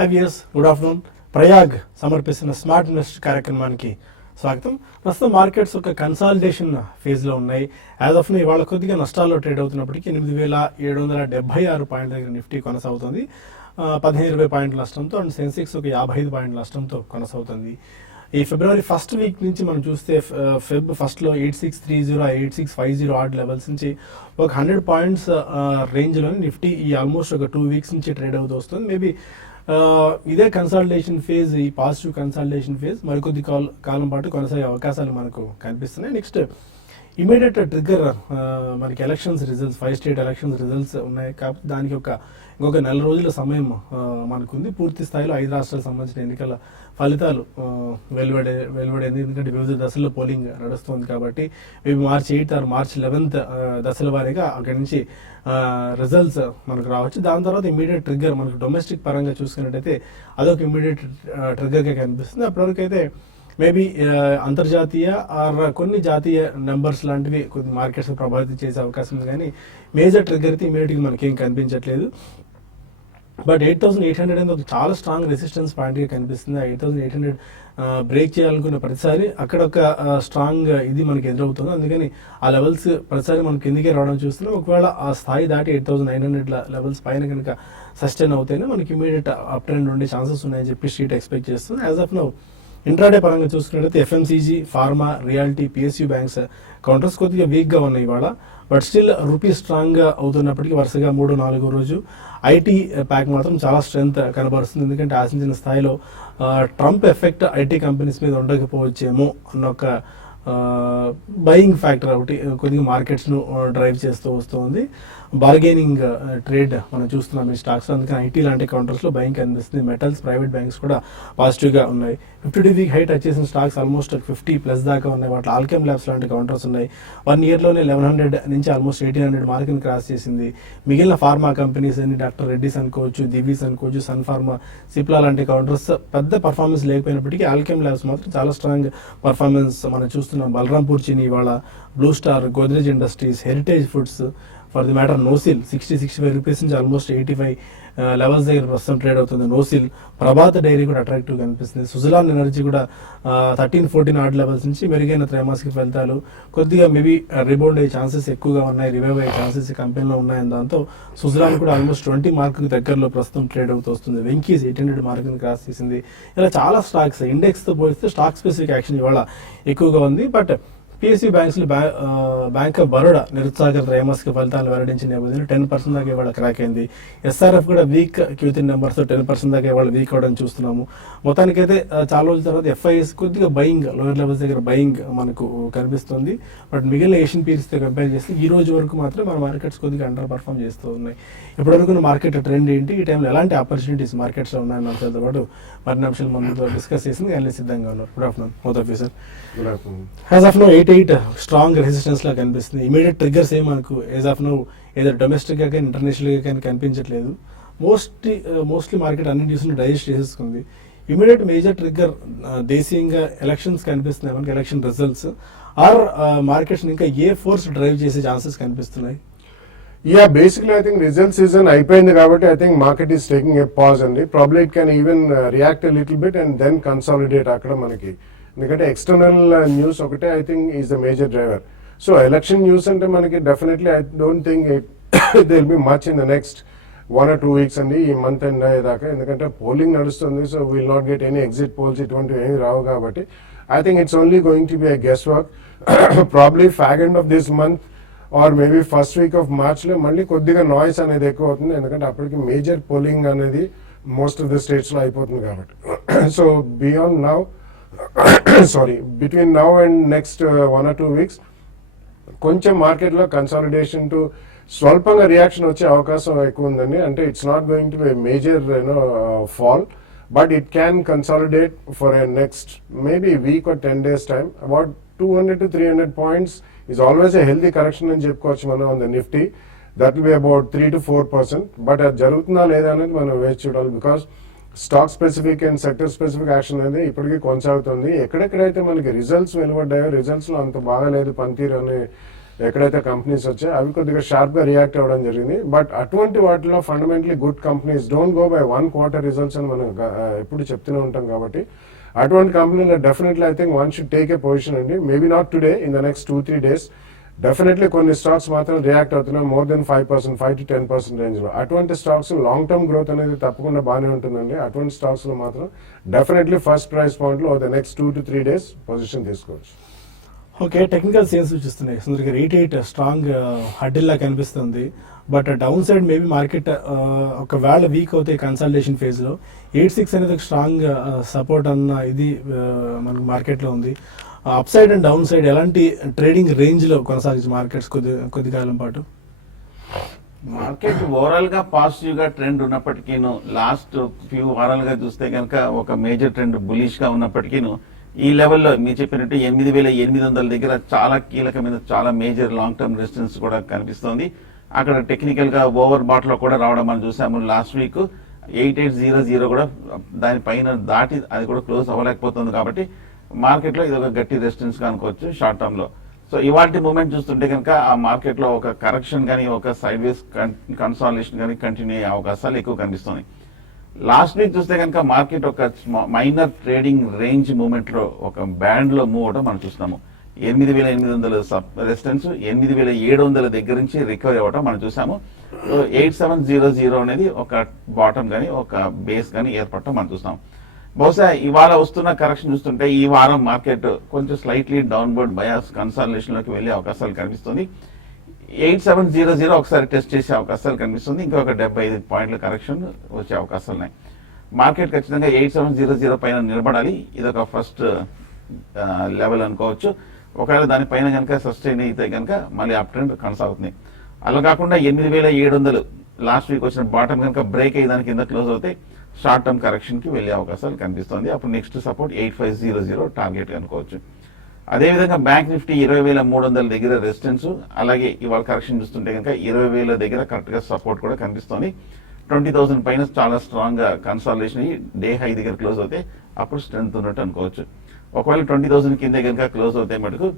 IVS good afternoon. Prayag సమర్పిస్తున్న smart invest కార్యక్రమానికి స్వాగతం. ప్రస్తుతం మార్కెట్స్ ఒక కన్సాలిడేషన్ ఫేజ్లో ఉన్నాయి. యాజ్ ఆఫ్ ఇవాళ కొద్దిగా నష్టాల్లో ట్రేడ్ అవుతున్నప్పటికీ 8,776 పాయింట్ల దగ్గర నిఫ్టీ కొనసాగుతుంది. 15-20 పాయింట్ల నష్టంతో అండ్ సెన్సెక్స్ ఒక 55 పాయింట్ల నష్టంతో కొనసాగుతుంది. ఈ ఫిబ్రవరి ఫస్ట్ వీక్ నుంచి మనం చూస్తే ఫెబ్ ఫస్ట్లో 8630, 8650 ఆర్డ్ లెవెల్స్ నుంచి ఒక 100 పాయింట్స్ రేంజ్లోని నిఫ్టీ ఈ ఆల్మోస్ట్ ఒక 2 వీక్స్ నుంచి ట్రేడ్ అవుతూ వస్తుంది. మేబీ ఇదే కన్సాలిడేషన్ ఫేజ్, ఈ పాజిటివ్ కన్సాలిడేషన్ ఫేజ్ మరికొద్ది కాలం పాటు కొనసాగే అవకాశాలు మనకు కనిపిస్తున్నాయి. నెక్స్ట్ ఇమీడియట్ ట్రిగ్గర్ మనకి elections results, 5 state elections results ఉన్నాయి కాబట్టి దానికి ఇంకొక 4 రోజుల సమయం మనకుంది. పూర్తి స్థాయిలో 5 రాష్ట్రాలకు సంబంధించిన ఎన్నికల ఫలితాలు వెలువడేది. ఎందుకంటే వివిధ దశల్లో పోలింగ్ నడుస్తుంది కాబట్టి maybe March 8th or March 11th దశల వారీగా అక్కడి నుంచి రిజల్ట్స్ మనకు రావచ్చు. దాని తర్వాత ఇమీడియట్ ట్రిగ్గర్ మనకు డొమెస్టిక్ పరంగా చూసుకున్నట్టయితే అదొక ఇమీడియట్ ట్రిగ్గర్గా కనిపిస్తుంది. అప్పటివరకు అయితే మేబీ అంతర్జాతీయ ఆర్ కొన్ని జాతీయ నెంబర్స్ లాంటివి కొన్ని మార్కెట్స్ ప్రభావితం చేసే అవకాశం ఉంది, కానీ మేజర్ ట్రిగ్గర్ అయితే ఇమీడియట్గా మనకేం కనిపించట్లేదు. బట్ 8,800 అనేది ఒక చాలా స్ట్రాంగ్ రెసిస్టెన్స్ పాయింట్గా కనిపిస్తుంది. 8,800 బ్రేక్ చేయాలనుకున్న ప్రతిసారి అక్కడ ఒక స్ట్రాంగ్ ఇది మనకి ఎదురవుతుంది. అందుకని ఆ లెవెల్స్ ప్రతిసారి మనం కిందికే రావడం చూస్తున్నాం. ఒకవేళ ఆ స్థాయి దాటి 8,900 లెవెల్స్ పైన కనుక సస్టైన్ అవుతేనే మనకి ఇమీడియట్ అప్ ట్రెండ్ ఉండే ఛాన్సెస్ ఉన్నాయని చెప్పి స్ట్రీట్ ఎక్స్పెక్ట్ చేస్తుంది. యాజ్ ఆఫ్ నౌ ఇంట్రాడే పరంగా చూసుకున్నట్లయితే FMCG, pharma, reality, PSU banks counters కొద్దిగా వీక్గా ఉన్నాయి ఇవాళ. బట్ స్టిల్ రూపీ స్ట్రాంగ్గా అవుతున్నప్పటికీ వరుసగా 3-4 రోజు ఐటీ ప్యాక్ మాత్రం చాలా స్ట్రెంగ్త్ కనబరుస్తుంది. ఎందుకంటే ఆశించిన స్థాయిలో ట్రంప్ ఎఫెక్ట్ ఐటీ కంపెనీస్ మీద ఉండకపోవచ్చేమో అన్న ఒక బయింగ్ ఫ్యాక్టర్ ఒకటి కొద్దిగా మార్కెట్స్ను డ్రైవ్ చేస్తూ వస్తుంది. బార్గెనింగ్ ట్రేడ్ మనం చూస్తున్నాం ఈ స్టాక్స్. అందుకని ఐటీ లాంటి కౌంటర్స్లో బయింగ్ కనిపిస్తుంది. మెటల్స్, ప్రైవేట్ బ్యాంక్స్ కూడా పాజిటివ్గా ఉన్నాయి. 50-day వీక్ హై టచ్ చేసిన స్టాక్స్ ఆల్మోస్ట్ 50+ దాకా ఉన్నాయి. వాటి ఆల్కెమ్ ల్యాబ్స్ లాంటి కౌంటర్స్ ఉన్నాయి. 1 yearలోనే 1100 నుంచి ఆల్మోస్ట్ 1800 మార్క్ని క్రాస్ చేసింది. మిగిలిన ఫార్మా కంపెనీస్ అన్ని డాక్టర్ రెడ్డిస్ అనుకోవచ్చు, దివీస్ అనుకోవచ్చు, సన్ ఫార్మా, సిప్లా లాంటి కౌంటర్స్ పెద్ద పర్ఫార్మెన్స్ లేకపోయినప్పటికీ ఆల్కెమ్ ల్యాబ్స్ మాత్రం చాలా స్ట్రాంగ్ పర్ఫార్మెన్స్ మనం చూస్తున్నాం. బలరాంపూర్ చీని ఇవాళ, blue star, Godrej industries, heritage foods, for the matter NOCIL 60-65 rupees నుంచి ఆల్మోస్ట్ 85 లెవెల్స్ దగ్గర ప్రస్తుతం ట్రేడ్ అవుతుంది. నోసిల్, ప్రభాత్ డైరీ కూడా అట్రాక్టివ్ కనిపిస్తుంది. సుజలాన్ ఎనర్జీ కూడా 13-14 ఆర్డ్ లెవెల్స్ నుంచి మెరుగైన త్రైమాసిక ఫలితాలు కొద్దిగా మేబీ రిబౌండ్ అయ్యే ఛాన్సెస్ ఎక్కువగా ఉన్నాయి, రివైవ్ అయ్యే ఛాన్సెస్ ఈ కంపెనీలో ఉన్నాయని దాంతో సుజలాన్ కూడా ఆల్మోస్ట్ 20 మార్కుకి దగ్గరలో ప్రస్తుతం ట్రేడ్ అవుతూ వస్తుంది. వెంకీస్ 800 మార్కుని క్రాస్ చేసింది. ఇలా చాలా స్టాక్స్ ఇండెక్స్తో పోలిస్తే స్టాక్ స్పెసిఫిక్ యాక్షన్ ఇవాళ ఎక్కువగా ఉంది. బట్ పిఎస్యూ బ్యాంక్స్లో బ్యాంక్ ఆఫ్ బరోడా నిరుత్సాహక త్రైమాసిక ఫలితాలు వెల్లడించిన నేపథ్యంలో 10% దాకా ఇవాళ క్రాక్ అయింది. ఎస్ఆర్ఎఫ్ కూడా వీక్ Q3 నెంబర్స్తో 10% దాకా ఇవాళ వీక్ అవడం చూస్తున్నాము. మొత్తానికైతే చాలా రోజుల తర్వాత ఎఫ్ఐఎస్ కొద్దిగా బయింగ్, లోయర్ లెవెల్స్ దగ్గర బయింగ్ మనకు కనిపిస్తుంది. బట్ మిగిలిన ఏషియన్ పీరియడ్స్తో కంపేర్ చేస్తే ఈ రోజు వరకు మాత్రం మన మార్కెట్స్ కొద్దిగా అండర్ పర్ఫామ్ చేస్తూ ఉన్నాయి. ఇప్పటివరకు మార్కెట్ ట్రెండ్ ఏంటి, ఈ టైంలో ఎలాంటి ఆపర్చునిటీస్ మార్కెట్స్లో ఉన్నాయని మనతో పాటు మరిన్ని అంశాలు మనతో డిస్కస్ చేసింది అనలిస్ట్ సిద్ధంగా ఉన్నారు. Good afternoon both of you sir. Good afternoon. As of now 88 strong resistance లా కనిపిస్తుంది. ఇమీడియట్ ట్రిగ్గర్స్ ఏం మనకు యాజ్ ఆఫ్ నో ఏదో డొమెస్టిక్గా కానీ ఇంటర్నేషనల్గా కానీ కనిపించట్లేదు. మోస్ట్లీ మార్కెట్ అన్ని న్యూస్ని డైజెస్ట్ చేసేసుకుంది. ఇమీడియట్ మేజర్ ట్రిగ్గర్ దేశీయంగా ఎలక్షన్స్ కనిపిస్తున్నాయి మనకి, ఎలక్షన్ రిజల్ట్స్ ఆర్ మార్కెట్స్ ఇంకా ఏ ఫోర్స్ డ్రైవ్ చేసే ఛాన్సెస్ కనిపిస్తున్నాయి? Yeah, basically I think result season అయిపోయింది కాబట్టి I think market is taking a pause అండి. Probably it can even react a little bit and then consolidate అక్కడ మనకి. ఎందుకంటే external news ఒకటే I think is the major driver. So election news అంటే మనకి definitely I don't think there will be much in the next 1 or 2 weeks అండి, ఈ month end అయ్యేదాకా. ఎందుకంటే పోలింగ్ నడుస్తుంది, so will not get any exit polls ఇటువంటివి ఏమి రావు కాబట్టి I think it's only going to be a guess work. Probably fag end of this month or maybe first week of మార్చ్లో మళ్ళీ కొద్దిగా noise అనేది ఎక్కువ అవుతుంది. ఎందుకంటే అప్పటికి మేజర్ పోలింగ్ అనేది మోస్ట్ ఆఫ్ ద స్టేట్స్లో అయిపోతుంది కాబట్టి. So beyond now between now and next 1 or 2 weeks కొంచెం మార్కెట్లో కన్సాలిడేషన్ టు స్వల్పంగా రియాక్షన్ వచ్చే అవకాశం ఎక్కువ ఉందండి. అంటే it's not going to be major fall, but it can consolidate for a next maybe week or 10 days time. About 200 to 300 points is always a healthy correction అని చెప్పుకోవచ్చు మనం on the Nifty. That will be about 3 to 4%. But అది జరుగుతుందా లేదా అనేది మనం వేచి చూడాలి. Because stock specific and sector specific action అనేది ఇప్పటికీ కొనసాగుతుంది. ఎక్కడెక్కడైతే మనకి రిజల్ట్స్ వెలువడ్డాయో రిజల్ట్స్లో అంత బాగాలేదు పనితీరు అనే ఎక్కడైతే కంపెనీస్ వచ్చాయి అవి కొద్దిగా షార్ప్ గా రియాక్ట్ అవ్వడం జరిగింది. బట్ అటువంటి వాటిలో fundamentally good companies don't go by 1 quarter results అని మనం ఎప్పుడు చెప్తూనే ఉంటాం. కాబట్టి అటువంటి కంపెనీలో definitely I think one should take a position అండి. Maybe not today, in the next 2-3 days definitely కొన్ని స్టాక్స్ మాత్రం రియాక్ట్ అవుతున్నాయి మోర్ దెన్ 5%, 5-10% రేంజ్ లో. అటువంటి స్టాక్స్ లాంగ్ టర్మ్ గ్రోత్ అనేది తప్పకుండా బాగానే ఉంటుందండి. అటువంటి స్టాక్స్ లో మాత్రం డెఫినెట్లీ ఫస్ట్ ప్రైస్ పాయింట్ లో ద నెక్స్ట్ 2-3 days పొజిషన్ తీసుకోవచ్చు. ఓకే, టెక్నికల్ సేల్స్ సూచిస్తున్నాయి సుందర్ గారు 88 స్ట్రాంగ్ హడ్డిల్లా కనిపిస్తుంది. But down side maybe market ఒకవేళ వీక్ అవుతాయి కన్సల్టేషన్ ఫేజ్లో 86 అనేది ఒక స్ట్రాంగ్ సపోర్ట్ అన్న ఇది మనకు మార్కెట్లో ఉంది. Up side and down side ఎలాంటి ట్రేడింగ్ రేంజ్లో కొనసాగించి మార్కెట్స్ కొద్ది కాలం పాటు? మార్కెట్ ఓవరాల్ గా పాజిటివ్ గా ట్రెండ్ ఉన్నప్పటికీను లాస్ట్ ఫ్యూ వారాలుగా చూస్తే కనుక ఒక మేజర్ ట్రెండ్ బులిష్ గా ఉన్నప్పటికీను ఈ లెవెల్లో మీరు చెప్పినట్టు 8,800 దగ్గర చాలా కీలకమైన చాలా మేజర్ లాంగ్ టర్మ్ రెసిస్టెన్స్ కూడా కనిపిస్తోంది. అక్కడ టెక్నికల్ గా ఓవర్ బాట్ లో కూడా రావడం మనం చూసాము. లాస్ట్ వీక్ 8800 కూడా దానిపైన దాటి అది కూడా క్లోజ్ అవ్వలేకపోతుంది. కాబట్టి మార్కెట్ లో ఇది ఒక గట్టి రెసిస్టెన్స్ గా అనుకోవచ్చు షార్ట్ టర్మ్ లో. సో ఇవాటి మూమెంట్ చూస్తుంటే కనుక ఆ మార్కెట్ లో ఒక కరెక్షన్ కానీ ఒక సైడ్ వేస్ కన్సాలిడేషన్ కానీ కంటిన్యూ అయ్యే అవకాశాలు ఎక్కువ కనిపిస్తున్నాయి. లాస్ట్ వీక్ చూస్తే కనుక మార్కెట్ ఒక మైనర్ ట్రేడింగ్ రేంజ్ మూమెంట్ లో ఒక బ్యాండ్ లో మూవ్ అవడం మనం చూస్తున్నాము. 8,800 రెసిస్టెన్స్ 8,700 దగ్గర నుంచి రికవరీ అవ్వడం మనం చూసాము. 8700 అనేది ఒక బాటమ్ కానీ ఒక బేస్ కానీ ఏర్పడటం మనం చూస్తాం. బహుశా ఇవాళ వస్తున్న కరెక్షన్ చూస్తుంటే ఈ వారం మార్కెట్ కొంచెం స్లైట్లీ డౌన్వర్డ్ బయాస్ కన్సాలిడేషన్ లోకి వెళ్లే అవకాశాలు కనిపిస్తుంది. 8700 ఒకసారి టెస్ట్ చేసే అవకాశాలు కనిపిస్తుంది. ఇంకొక 75 పాయింట్ల కరెక్షన్ వచ్చే అవకాశాలు ఉన్నాయి. మార్కెట్ ఖచ్చితంగా 8700 పైన నిలబడాలి. ఇదొక ఫస్ట్ లెవెల్ అనుకోవచ్చు. ఒకవేళ దానిపైన కనుక సస్టైన్ అయితే కనుక మళ్ళీ అప్ ట్రెండ్ కొనసాగుతుంది. అలా కాకుండా 8700 లాస్ట్ వీక్ వచ్చిన బాటమ్ కనుక బ్రేక్ అయ్యి దాని కింద క్లోజ్ అవుతే షార్ట్ టర్మ్ కరెక్షన్ కి వెళ్లే అవకాశాలు కనిపిస్తుంది. అప్పుడు నెక్స్ట్ సపోర్ట్ 8500 టార్గెట్ అనుకోవచ్చు. అదేవిధంగా బ్యాంక్ నిఫ్టీ 20,300 దగ్గర రెసిస్టెన్స్, అలాగే ఇవాళ కరెక్షన్ చూస్తుంటే కనుక 20,000 దగ్గర కరెక్ట్ గా సపోర్ట్ కూడా కనిపిస్తుంది. 20,000 పైన చాలా స్ట్రాంగ్ గా కన్సాలిడేషన్ అయ్యి డే హై దగ్గర క్లోజ్ అవుతే అప్పుడు స్ట్రెంత్ ఉన్నట్టు అనుకోవచ్చు. ఒకవేళ 20,000 కింద కనుక క్లోజ్ అవుతే మటుకు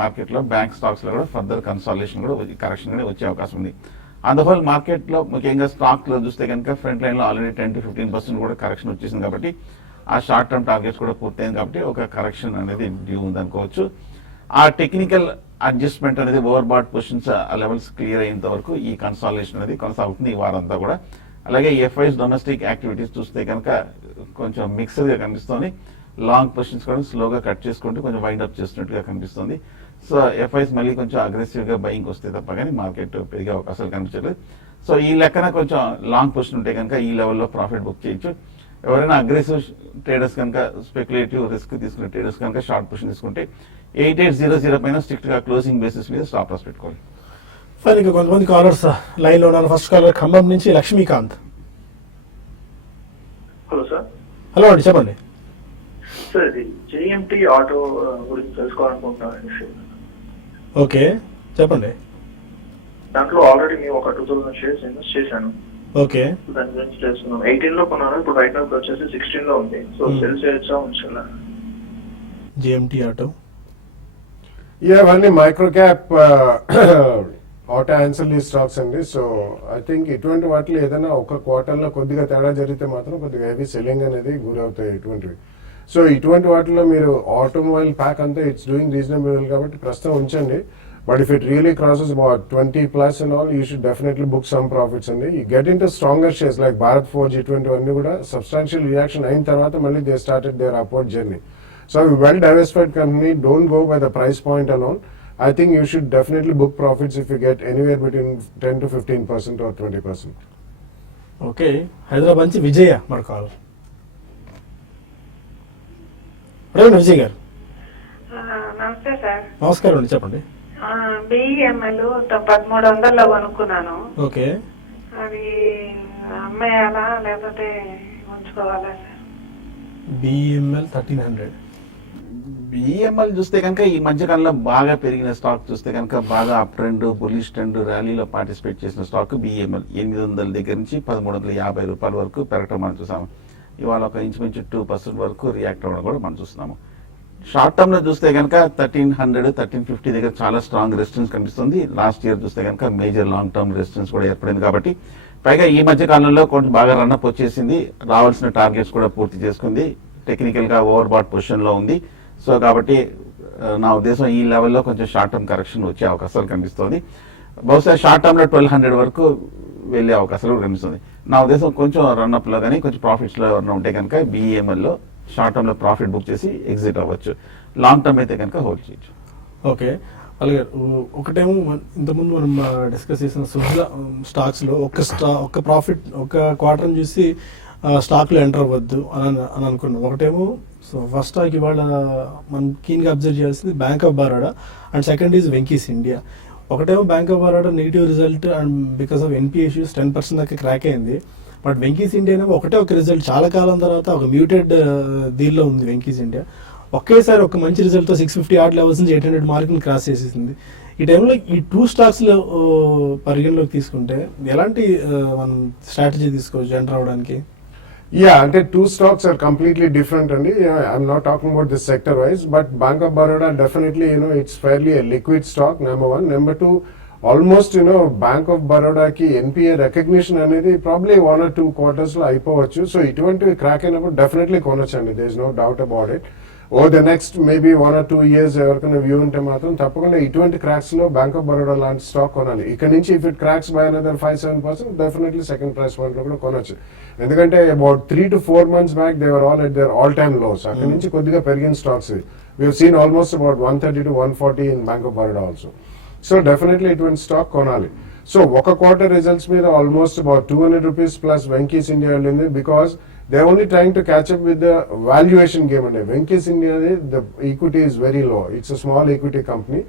మార్కెట్ లో బ్యాంక్ స్టాక్స్ లో కూడా ఫర్దర్ కన్సాలిడేషన్ కూడా కరెక్షన్ కూడా వచ్చే అవకాశం ఉంది. అందువల్ల మార్కెట్ లో ముఖ్యంగా స్టాక్ లో చూస్తే కనుక ఫ్రంట్ లైన్ లో ఆల్రెడీ 10-15% కూడా కరెక్షన్ వచ్చేసింది. కాబట్టి ఆ షార్ట్ టర్మ్ టార్గెట్స్ కూడా పూర్తయింది. కాబట్టి ఒక కరెక్షన్ అనేది డ్యూ ఉంది అనుకోవచ్చు. ఆ టెక్నికల్ అడ్జస్ట్మెంట్ అనేది ఓవర్ బాట్ పొజిషన్స్ ఆ లెవెల్స్ క్లియర్ అయ్యేంత వరకు ఈ కన్సాలిడేషన్ అనేది కొనసాగుతుంది ఈ వారంతా కూడా. అలాగే ఎఫ్ఐస్ డొమెస్టిక్ యాక్టివిటీస్ చూస్తే కనుక కొంచెం మిక్స్డ్ గా కనిపిస్తుంది. లాంగ్ పొజిషన్స్ కూడా స్లోగా కట్ చేసుకుంటూ కొంచెం వైండ్ అప్ చేస్తున్నట్టుగా కనిపిస్తుంది. సో ఎఫ్ఐస్ మళ్ళీ కొంచెం అగ్రెసివ్ గా బయింగ్ వస్తే తప్ప కానీ మార్కెట్ పెరిగే అవకాశాలు కనిపించలేదు. సో ఈ లెక్కన కొంచెం లాంగ్ పొజిషన్ ఉంటే కనుక ఈ లెవెల్లో ప్రాఫిట్ బుక్ చేయొచ్చు. ఎవరైనా అగ్రెసివ్ ట్రేడర్స్ కనుక స్పెక్యులేటివ్ రిస్క్ తీసుకునే ట్రేడర్స్ కనుక షార్ట్ పొజిషన్ తీసుకుంటే 8800 పైన స్ట్రిక్ట్ గా క్లోజింగ్ బేసిస్ మీద స్టాప్ లాస్ పెట్టుకోవాలి. ఫైన్, ఇంకా కొంతమంది కాలర్స్ లైన్ లో ఉన్నారు. ఫస్ట్ కాలర్ ఖమ్మం నుంచి లక్ష్మీకాంత్. Hello sir. హలో అండి, చెప్పండి. సార్ ఇది జేఎంటీ ఆటో గురించి తెలుసుకోవాలనుకుంటున్నాను. ఓకే, చెప్పండి. దాంట్లో ఆల్రెడీ మేము ఒక 2000 షేర్స్ ఇన్వెస్ట్ చేశాను. ఓకే, దాని గురించి తెలుసుకున్నాం. 18 లో కొన్నాను, ఇప్పుడు రైట్ నౌ వచ్చేసి 16 లో ఉంది. సో సెల్ చేయొచ్చా ఉంచాలా? జేఎంటీ ఆటో ఇవన్నీ micro cap auto ancillary stocks అండి. సో ఐ థింక్ ఇటువంటి వాటిలో ఏదైనా ఒక క్వార్టర్లో కొద్దిగా తేడా జరిగితే మాత్రం కొద్దిగా హెవీ సెల్లింగ్ అనేది గురవుతాయి ఇటువంటివి. సో ఇటువంటి వాటిలో మీరు ఆటోమొబైల్ ప్యాక్ అంతా ఇట్స్ డూయింగ్ రీజనబుల్ కాబట్టి ప్రస్తుతం ఉంచండి. But if it really crosses about 20+ and all, you should definitely book some profits అండి. You get into stronger shares like Bharat Forge, ఇటువంటివన్నీ కూడా సబ్స్టాన్షియల్ రియాక్షన్ అయిన తర్వాత మళ్ళీ they started their upward journey. So well diversified company, don't go by the price point alone. I think you should definitely book profits if you get anywhere between 10-15% or 20%. Okay, Hyderabad నుంచి విజయ మన call. Vijay గారు నమస్తే sir. నమస్కారం అండి, చెప్పండి. BML 1300 కొనుక్కున్నాను. Okay, అది అమ్మేయాలా లేకపోతే ఉంచుకోవాలా సార్? బిఎంఎల్ 1300. బిఎంఎల్ చూస్తే కనుక ఈ మధ్యకాలంలో బాగా పెరిగిన స్టాక్ చూస్తే కనుక బాగా అప్ ట్రెండ్ బులిష్ ట్రెండ్ ర్యాలీలో పార్టిసిపేట్ చేసిన స్టాక్ బిఎంఎల్ 800 దగ్గర నుంచి 1350 రూపాయల వరకు పెరగటం మనం చూసాము. ఇవాళ ఒక ఇంచుమించు 2% వరకు రియాక్ట్ అవ్వడం కూడా మనం చూస్తున్నాము. షార్ట్ టర్మ్ లో చూస్తే కనుక 1300 1350 దగ్గర చాలా స్ట్రాంగ్ రెసిస్టెన్స్ కనిపిస్తుంది. లాస్ట్ ఇయర్ చూస్తే కనుక మేజర్ లాంగ్ టర్మ్ రెసిస్టెన్స్ కూడా ఏర్పడింది కాబట్టి, పైగా ఈ మధ్య కాలంలో కొంచెం బాగా రన్అప్ వచ్చేసింది, రావాల్సిన టార్గెట్స్ కూడా పూర్తి చేసుకుంది, టెక్నికల్ గా ఓవర్ బాట్ పొజిషన్ లో ఉంది. సో కాబట్టి నా ఉద్దేశం ఈ లెవెల్లో కొంచెం షార్ట్ టర్మ్ కరెక్షన్ వచ్చే అవకాశాలు కనిపిస్తుంది. బహుశా షార్ట్ టర్మ్ లో 1200 వరకు వెళ్ళే అవకాశాలు కూడా కనిపిస్తుంది. నా ఉద్దేశం కొంచెం రన్అప్ లో కానీ కొంచెం ప్రాఫిట్స్ లో ఎవరైనా ఉంటే కనుక BEML లో షార్ట్ టర్మ్ లో ప్రాఫిట్ బుక్ చేసి ఎగ్జిట్ అవ్వచ్చు. లాంగ్ టర్మ్ అయితే కనుక హోల్డ్ చేయొచ్చు. ఓకే అలాగే ఒకటేమో ఇంతకుముందు మనం డిస్కస్ చేసిన సుజల స్టాక్స్లో ఒక ప్రాఫిట్ ఒక క్వార్టర్ని చూసి స్టాక్లో ఎంటర్ అవ్వద్దు అని అనుకున్నాం. ఒకటేమో సో ఫస్ట్ స్టాక్ ఇవాళ మనం కీన్గా అబ్జర్వ్ చేయాల్సింది Bank of Baroda and second is Venky's India. ఒకటేమో Bank of Baroda negative result and because of NPA issues 10% దాకా క్రాక్ అయింది. బట్ వెంకీస్ ఇండియా ఏమో ఒకటే ఒక రిజల్ట్ చాలా కాలం తర్వాత ఒక మ్యూటెడ్ దీనిలో ఉంది వెంకీస్ ఇండియా. ఒకేసారి ఒక మంచి రిజల్ట్తో 650 ఆర్డ్ లెవెల్స్ నుంచి 800 మార్కుని క్రాస్ చేసేసింది. ఈ టైంలో ఈ 2 స్టాక్స్లో పరిగణలోకి తీసుకుంటే ఎలాంటి మనం స్ట్రాటజీ తీసుకోవచ్చు ఎంటర్ అవ్వడానికి? Yeah, అంటే 2 stocks are completely different అండి. I'm not talking about this sector wise, but Bank of Baroda definitely, it's fairly a liquid stock, number one. Number two, almost, Bank of Baroda ki NPA recognition అనేది probably 1 or 2 quarters లో అయిపోవచ్చు. So ఇటువంటివి crack అయినప్పుడు డెఫినెట్లీ కొనొచ్చండి, there is no doubt about it. Over the next maybe 1 or 2 years ఎవరికైనా view ఉంటే మాత్రం తప్పకుండా ఇటువంటి క్రాక్స్ లో బ్యాంక్ ఆఫ్ బరోడా లాంటి స్టాక్ కొనాలి. ఇక్కడ నుంచి if it cracks by another 5-7% definitely second price point లో కూడా కొనొచ్చు. ఎందుకంటే about 3 to 4 months back they were all at their all time lows. అక్కడ నుంచి కొద్దిగా పెరిగిన stocks we have seen almost about 130 to 140 in bank of Baroda also. So definitely ఇటువంటి stock కొనాలి. సో ఒక క్వార్టర్ రిజల్ట్స్ మీద almost about 200 rupees plus Venky's India వెళ్ళింది because they're only trying to catch up with the valuation game. And Venkis India, the equity is very low. It's a small equity company.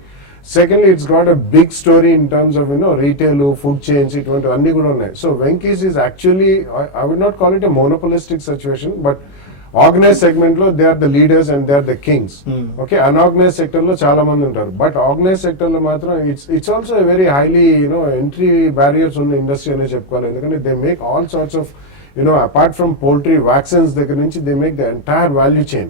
Secondly, it's got a big story in terms of retail, food chains. It went to good on that. So Venkis is actually, I would not call it a monopolistic situation, but organized segment lo they are the leaders and they are the kings. Okay, unorganized sector lo chaala mandi untaru, but organized sector lo matram it's also a very highly entry barriers on the industry ane cheppukovali. Endukante they make all sorts of apart from poultry vaccines దగ్గర నుంచి they make the entire value chain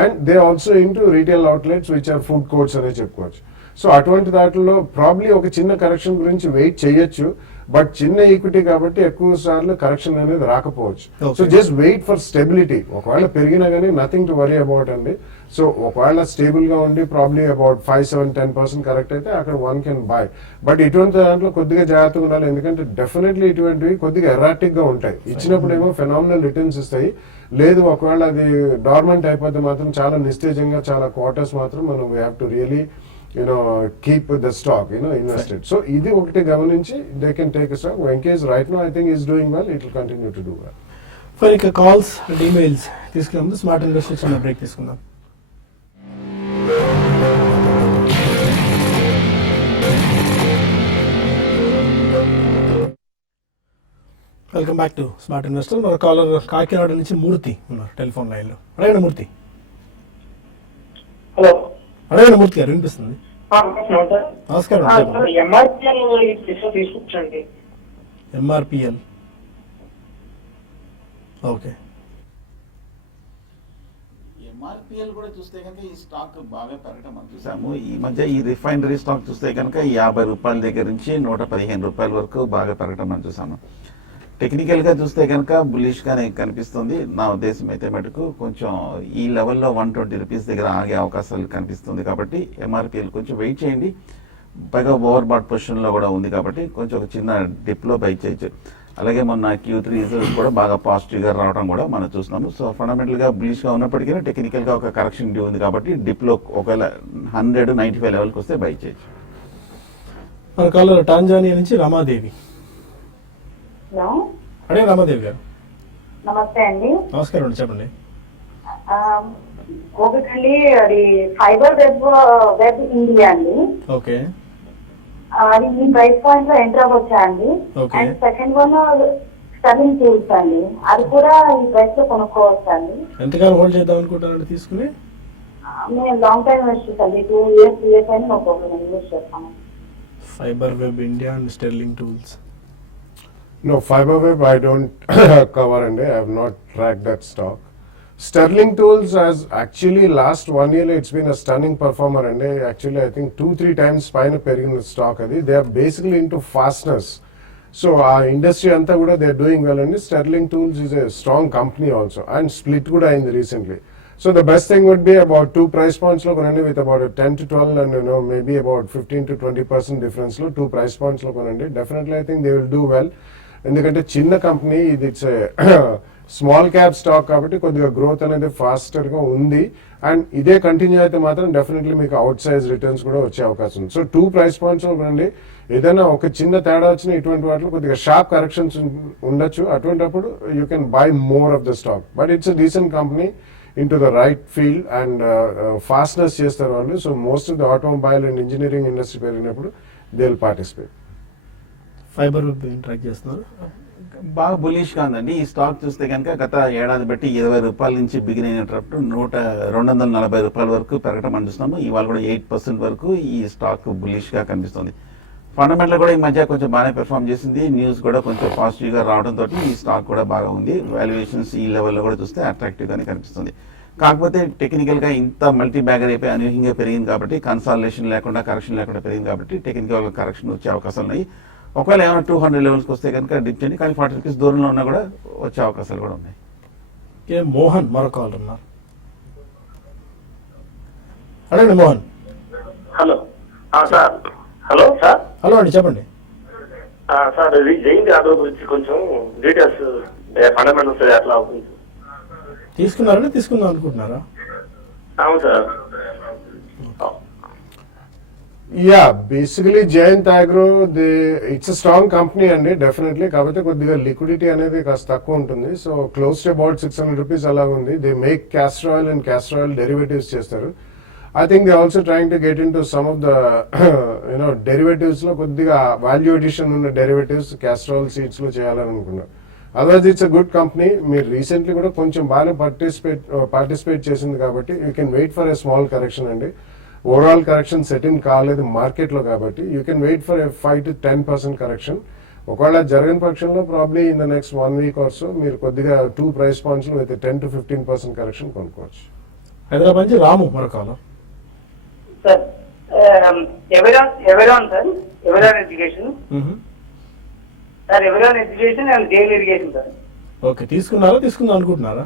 and they also into retail outlets which are food courts అనే చెప్పుకోవచ్చు. So అటువంటి దాంట్లో probably ఒక చిన్న correction గురించి wait చేయొచ్చు, బట్ చిన్న ఈక్విటీ కాబట్టి ఎక్కువ సార్లు కరెక్షన్ అనేది రాకపోవచ్చు. So just wait for stability. ఒకవేళ పెరిగినా కానీ నథింగ్ టు వరీ అబౌట్ అండి. సో ఒకవేళ స్టేబుల్ గా ఉండి ప్రాబ్లీ అబౌట్ 5-7-10% కరెక్ట్ అయితే అక్కడ 1 can buy. బట్ ఇటువంటి దాంట్లో కొద్దిగా జాగ్రత్తగా ఉండాలి, ఎందుకంటే డెఫినెట్లీ ఇటువంటివి కొద్దిగా ఎరాటిక్ గా ఉంటాయి. ఇచ్చినప్పుడు ఏమో ఫెనామినల్ రిటర్న్స్ ఇస్తాయి, లేదు ఒకవేళ అది డార్మెంట్ అయిపోతే మాత్రం చాలా నిస్తేజంగా చాలా క్వార్టర్స్ మాత్రం మనం we have to really keep the stock invested. So ఇది ఒకటి గమనించి they can take a stock. Venkis right now I think is doing well, it will continue to do well. For ఇక కాల్స్ అండ్ ఈమెయిల్స్ తీసుకున్నాము. Smart investor చిన్న break తీసుకుందాం. Welcome back to smart investor. మన caller Kakinada నుంచి మూర్తి ఉన్నారు telephone లైన్లో. అడగండి మూర్తి. Hello, అడగండి మూర్తి గారు, వినిపిస్తుంది. నమస్కారం. తీసుకొచ్చండి. MRPL okay. MRPL కూడా చూస్తే కనుక ఈ స్టాక్ బాగా పెరగడం మనం చూసాము. ఈ మధ్య ఈ రిఫైనరీ స్టాక్ చూస్తే కనుక 50 రూపాయల దగ్గర నుంచి 115 రూపాయల వరకు బాగా పెరగడం మనం చూసాము. టెక్నికల్ గా చూస్తే కనుక బులిష్ గానే కనిపిస్తుంది. నా ఉద్దేశం అయితే మటుకు కొంచెం ఈ లెవెల్లో 120 రూపీస్ దగ్గర ఆగే అవకాశాలు కనిపిస్తుంది. కాబట్టి MRPL కొంచెం వెయిట్ చేయండి. పైగా ఓవర్ బాట్ పొజిషన్ లో కూడా ఉంది కాబట్టి కొంచెం ఒక చిన్న డిప్ లో బై చేయొచ్చు. అలాగే మొన్న Q3 రిజల్ట్స్ కూడా బాగా పాజిటివ్ గా రావడం కూడా మనం చూస్తున్నాము. సో ఫండమెంటల్ గా బులిష్ గా ఉన్నప్పటికీ టెక్నికల్ గా ఒక కరెక్షన్ డ్యూ ఉంది కాబట్టి డిప్ లో ఒకవేళ 195 లెవెల్కి వస్తే బై చేయొచ్చు. మన కాలర్ టాంజానియా నుంచి రమాదేవి. హలో, అడే రమాదేవి గారు. నమస్తే అండి. నమస్కారం అండి, చెప్పండి. ఒకటండి అది ఫైబర్ వెబ్ ఇండియా అండి. ఓకే. అది మీ ప్రైస్ పాయింట్ లో ఎంటర్ అవ్వచ్చా అండి? And second one sterling tools అండి, అది కూడా ఈ ప్రైస్ లో కొనుక్కోవచ్చా అండి? ఎంతకాలం హోల్డ్ చేద్దాం అనుకుంటారండి తీసుకుని? మేము లాంగ్ టైం ఇన్వెస్ట్ అండి, 2 years 3 years అని ఒక ఇన్వెస్ట్ చేస్తాము. Fibre web India and sterling tools. No, FiberWeb I don't cover and I have not tracked that stock. Sterling Tools has actually last 1 year it's been a stunning performer and actually I think 2-3 times పైన పెరిగిన stock అది. They are basically into fasteners. So ఆ industry అంతా కూడా they are doing well అండి. Sterling Tools is a strong company also and split కూడా అయింది recently. So the best thing would be about 2 price points లో కొనండి with about a 10 to 12 and maybe about 15 to 20% difference లో 2 price points లో కొనండి. Definitely I think they will do well. ఎందుకంటే చిన్న company ఇది, ఇట్స్ స్మాల్ క్యాప్ స్టాక్ కాబట్టి కొద్దిగా గ్రోత్ అనేది ఫాస్టర్ గా ఉంది అండ్ ఇదే కంటిన్యూ అయితే మాత్రం డెఫినెట్లీ మీకు అవుట్ సైజ్ రిటర్న్స్ కూడా వచ్చే అవకాశం ఉంది. సో 2 ప్రైస్ పాయింట్స్ ఉండండి. ఏదైనా ఒక చిన్న తేడా వచ్చినా ఇటువంటి వాటిలో కొద్దిగా షార్ప్ కరెక్షన్స్ ఉండొచ్చు. అటువంటిప్పుడు you can buy more of the stock. But it's decent company in to the right field and fasteners చేస్తారు వాళ్ళు. So most of the automobile and engineering industry పెరిగినప్పుడు they will participate. Fibre track చేస్తున్నారు, బాగా bullish గా ఉందండి. ఈ stock చూస్తే కనుక గత ఏడాది బట్టి 20 రూపాయల నుంచి బిగిన్ అయినప్పుడు 240 రూపాయల వరకు పెరగడం మనం చూస్తున్నాము. ఇవాళ కూడా 8% వరకు ఈ స్టాక్ బులిష్ గా కనిపిస్తుంది. ఫండమెంటల్ కూడా ఈ మధ్య కొంచెం బాగానే పెర్ఫామ్ చేసింది. న్యూస్ కూడా కొంచెం పాజిటివ్ గా రావడంతో ఈ స్టాక్ కూడా బాగా ఉంది. వాల్యుయేషన్స్ ఈ లెవెల్లో కూడా చూస్తే అట్రాక్టివ్ గానే కనిపిస్తుంది. కాకపోతే టెక్నికల్ గా ఇంత మల్టీ బ్యాగర్ అయిపోయి అనూహ్యంగా పెరిగింది కాబట్టి, కన్సాలిడేషన్ లేకుండా కరెక్షన్ లేకుండా పెరిగింది కాబట్టి టెక్నికల్ కరెక్షన్ వచ్చే అవకాశాలు ఉన్నాయి. ఒకవేళ ఏమైనా 200 లెవెల్స్కి వస్తే కనుక డిప్ చేయండి, కానీ 40 రూపీస్ దూరంలో ఉన్నా కూడా వచ్చే అవకాశాలు కూడా ఉన్నాయి. మోహన్ మరో కాల్ ఉన్నారు. అడగండి Mohan. Hello sir. Hello sir. Hello అండి, చెప్పండి. సార్ ఇది జైన్ యాదవ్ గురించి కొంచెం డీటెయిల్స్ ఫండమెంటల్స్ ఎట్లా అవుతుంది? తీసుకున్నారని తీసుకుందాం అనుకుంటున్నారా? అవును sir. Yeah, basically Jayant Agro it's a strong company అండి డెఫినెట్లీ. కాకపోతే కొద్దిగా లిక్విడిటీ అనేది కాస్త తక్కువ ఉంటుంది. So close to about 600 rupees అలా ఉంది. They make castor oil and castor oil derivatives చేస్తారు. I think they also trying to get in to some of the derivatives లో కొద్దిగా వాల్యూ ఎడిషన్ ఉన్న డెరివేటివ్స్ క్యాస్టర్ ఆయిల్ సీడ్స్ లో చేయాలని అనుకున్నారు. Otherwise it's a good company. మీరు recently కూడా కొంచెం బాగానే పార్టిసిపేట్ చేసింది కాబట్టి you can wait for a small correction అండి. ఓవరాల్ కరెక్షన్ సెట్ ఇన్ కాలేదు మార్కెట్లో కాబట్టి you can wait for 5 to 10% correction. ఒకవేళ జరగని పక్షంలో probably in the next 1 week or so మీరు కొద్దిగా 2 ప్రైస్ పాయింట్స్ లో అయితే 10 to 15% కరెక్షన్ కొనుక్కోవచ్చు. హైదరాబాద్ నుంచి రాము మరొకాలం. Sir Everonn sir, Everonn Education sir, Everonn Education and Jain Irrigation sir. Okay, తీసుకున్నారా తీసుకుందాం అనుకుంటున్నారా?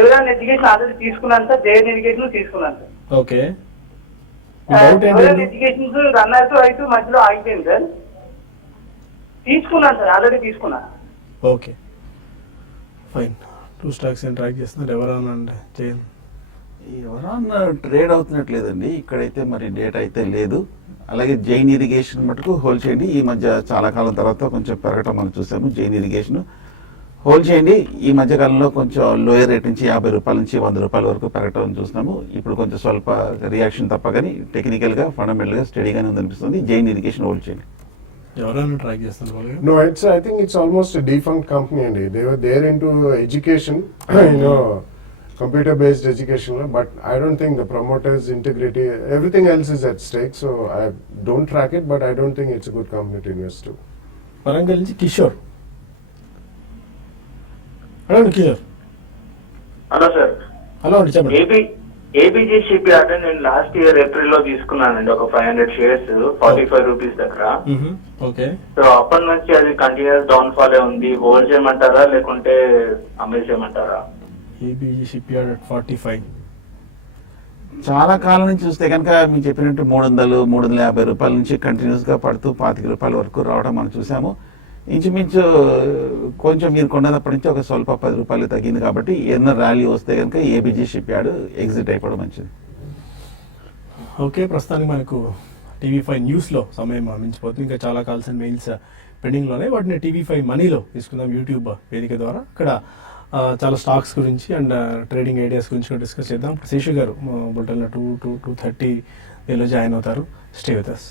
ఎవరాన్ ఎడ్యుకేషన్ ఆల్రెడీ తీసుకున్నాను సార్, జైన్ ఇరిగేషన్ తీసుకున్నాను sir. Okay, Everonn Education run అవుతూ అయితే మధ్యలో ఆగిపోయింది సార్. తీసుకున్నాను సార్, ఆల్రెడీ తీసుకున్నా. Okay fine. 2 స్టాక్స్ ట్రాక్ చేస్తున్నారు, ఎవరన్నా అంటే జైన్. ఎవరన్నా ట్రేడ్ అవుతున్నట్లేదండి ఇక్కడైతే, మరి డేటా అయితే లేదు. అలాగే జైన్ ఇరిగేషన్ మటుకు హోల్డ్ చేయండి. ఈ మధ్య చాలా కాలం తర్వాత కొంచెం పెరగటం మనం చూసాము. జైన్ ఇరిగేషన్ హోల్డ్ చేయండి. ఈ మధ్య కాలంలో కొంచెం లోయర్ రేట్ నుంచి 50 రూపాయల నుంచి 100 రూపాయల వరకు పెరగటం చూస్తున్నాము. ఇప్పుడు కొంచెం స్వల్ప రియాక్షన్ తప్ప కానీ టెక్నికల్ గా ఫండమెంటల్ గా స్టడీగానే ఉందనిపిస్తుంది. జైన్ ఇరిగేషన్ హోల్డ్ చేయండి. ఎవరైనా ట్రాక్ చేస్తున్నారు? No, I think it's almost a defunct company and they were there into education, computer-based education, but I don't think the promoters' integrity, everything else is at stake. So I don't track it, but I don't think it's a good company to invest to. Warangal నుంచి Kishore. Hello Kishore. Hello sir. Hello అండి, చెప్పండి. ABG shipyard నేను last year April లో తీసుకున్నానండి ఒక 500 shares 45 rupees దగ్గర. Okay, so అప్పటి నుంచి అది కంటిన్యూస్ డౌన్ ఫాల్ ఉంది. హోల్డ్ చేయమంటారా లేకుంటే అమ్మేసేయమంటారా? ABG shipyard at 45. చాలా కాలం నుంచి చూస్తే కనుక మీకు చెప్పినట్టు 300-350 రూపాయల నుంచి కంటిన్యూస్ గా పడుతూ 25 రూపాయల వరకు రావడం మనం చూసాము. ఇంచుమించు కొంచెం మీరు కొన్నప్పటి నుంచి ఒక స్వల్ప 10 రూపాయలు తగ్గింది కాబట్టి ఏదైనా ర్యాలీ వస్తే కనుక ఏబీజీ షిప్ యార్డ్ ఎగ్జిట్ అయిపోవడం మంచిది. ఓకే, ప్రస్తుతానికి మనకు TV5 న్యూస్లో సమయం మించిపోతుంది. ఇంకా చాలా కాల్స్ అండ్ మెయిల్స్ పెండింగ్లోనే, వాటిని TV5 మనీలో తీసుకుందాం యూట్యూబ్ వేదిక ద్వారా. అక్కడ చాలా స్టాక్స్ గురించి అండ్ ట్రేడింగ్ ఐడియాస్ గురించి డిస్కస్ చేద్దాం. శేషు గారు బుల్టన్లో 2:30 దీనిలో జాయిన్ అవుతారు. Stay with us.